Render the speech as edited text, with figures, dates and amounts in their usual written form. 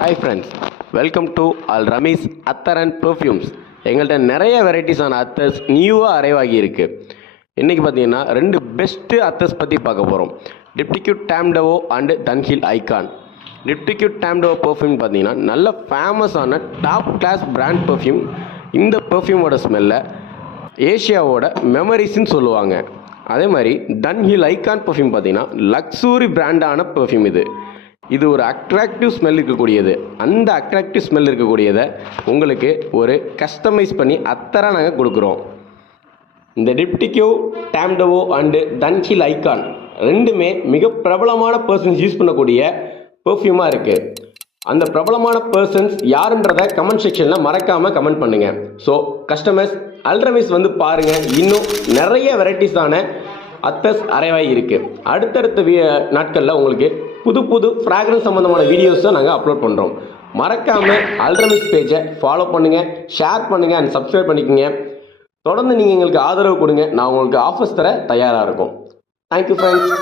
Hi friends, welcome to Al Ramees Attar and perfumes. எங்கள்கிட்ட நிறைய வெரைட்டிஸான attars நியூவாக அரைவாகி இருக்குது. இன்றைக்கி பார்த்தீங்கன்னா 2 பெஸ்ட்டு அத்தர்ஸ் பற்றி பார்க்க போகிறோம். டிப்டிக்யூட் டேம்டவோ அண்டு தன்ஹில் ஐகான். டிப்டிக்யூட் டேம்டவோ பெர்ஃப்யூம் பார்த்தீங்கன்னா நல்ல ஃபேமஸான டாப் கிளாஸ் பிராண்ட் பெர்ஃப்யூம். இந்த பெர்ஃப்யூமோட ஸ்மெல்லை ஏஷியாவோட மெமரிஸ்ன்னு சொல்லுவாங்க. அதே மாதிரி தன்ஹில் ஐகான் பெர்ஃப்யூம் பார்த்தீங்கன்னா லக்ஸூரி பிராண்டான பெர்ஃப்யூம். இது ஒரு அட்ராக்டிவ் ஸ்மெல் இருக்கக்கூடியது. அந்த அட்ராக்டிவ் ஸ்மெல் இருக்கக்கூடியதை உங்களுக்கு ஒரு கஸ்டமைஸ் பண்ணி அத்தராக நாங்கள் கொடுக்குறோம். இந்த டிப்டிக்யூ டேம்டவோ அண்டு தன்ஹில் ஐகான் ரெண்டுமே மிக பிரபலமான பர்சன்ஸ் யூஸ் பண்ணக்கூடிய பெர்ஃப்யூமாக இருக்குது. அந்த பிரபலமான பர்சன்ஸ் யாருன்றதை கமெண்ட் செக்ஷனில் மறக்காமல் கமெண்ட் பண்ணுங்கள். ஸோ கஸ்டமர்ஸ் அல்ரமீஸ் வந்து பாருங்கள், இன்னும் நிறைய வெரைட்டிஸான அத்தர்ஸ் அரைவாய் இருக்குது. அடுத்தடுத்த நாட்களில் உங்களுக்கு புது புது ஃப்ராக்ரன்ஸ் சம்மந்தமான வீடியோஸை நாங்கள் அப்லோட் பண்ணுறோம். மறக்காமல் அல்ரமீஸ் பேஜை ஃபாலோ பண்ணுங்கள், ஷேர் பண்ணுங்கள் அண்ட் சப்ஸ்கிரைப் பண்ணிக்கோங்க. தொடர்ந்து நீங்கள் எங்களுக்கு ஆதரவு கொடுங்க. நான் உங்களுக்கு ஆஃபர்ஸ் தர தயாராக இருக்கும். Thank you friends.